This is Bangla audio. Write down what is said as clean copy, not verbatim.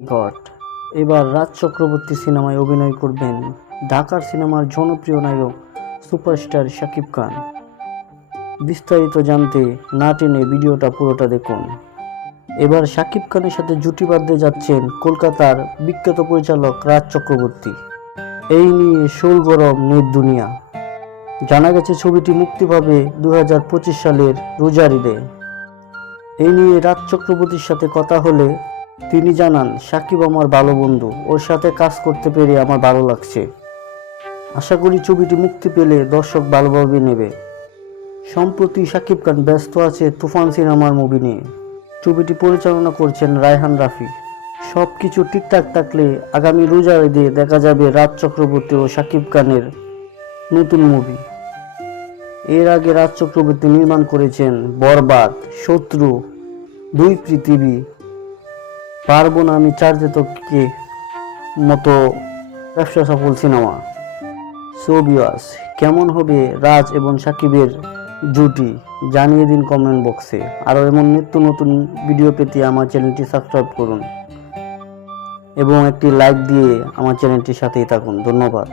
গড, এবার রাজ চক্রবর্তী সিনেমায় অভিনয় করবেন ঢাকার সিনেমার জনপ্রিয় নায়ক সুপারস্টার শাকিব খান। বিস্তারিত জানতে না টেনে ভিডিওটা পুরোটা দেখুন। এবার শাকিব খানের সাথে জুটি বাঁধতে যাচ্ছেন কলকাতার বিখ্যাত পরিচালক রাজ চক্রবর্তী। এই নিয়ে শোল গরম নেট দুনিয়া। জানা গেছে ছবিটি মুক্তি পাবে 2025 সালের রোজার ঈদে। এই নিয়ে রাজ চক্রবর্তীর সাথে কথা হলে তিনি জানান, শাকিব আমার ভালো বন্ধু, ওর সাথে কাজ করতে পেরে আমার ভালো লাগছে। আশা করি ছবিটি মুক্তি পেলে দর্শক ভালোভাবে নেবে। সম্প্রতি শাকিব খান ব্যস্ত আছে তুফান সিনেমার মুভি নিয়ে। ছবিটি পরিচালনা করছেন রায়হান রাফি। সব কিছু ঠিকঠাক থাকলে আগামী রোজার ঈদে দেখা যাবে রাজ চক্রবর্তী ও শাকিব খানের নতুন মুভি। এর আগে রাজ চক্রবর্তী নির্মাণ করেছেন বরবাদ, শত্রু, দুই পৃথিবী, পারবো না আমি, চার দেতকে মতো ব্যবসা সফল সিনেমা। সো ভিউয়ার্স, কেমন হবে রাজ এবং শাকিবের জুটি জানিয়ে দিন কমেন্ট বক্সে। আরও এমন নিত্য নতুন ভিডিও পেতে আমার চ্যানেলটি সাবস্ক্রাইব করুন এবং একটি লাইক দিয়ে আমার চ্যানেলটির সাথেই থাকুন। ধন্যবাদ।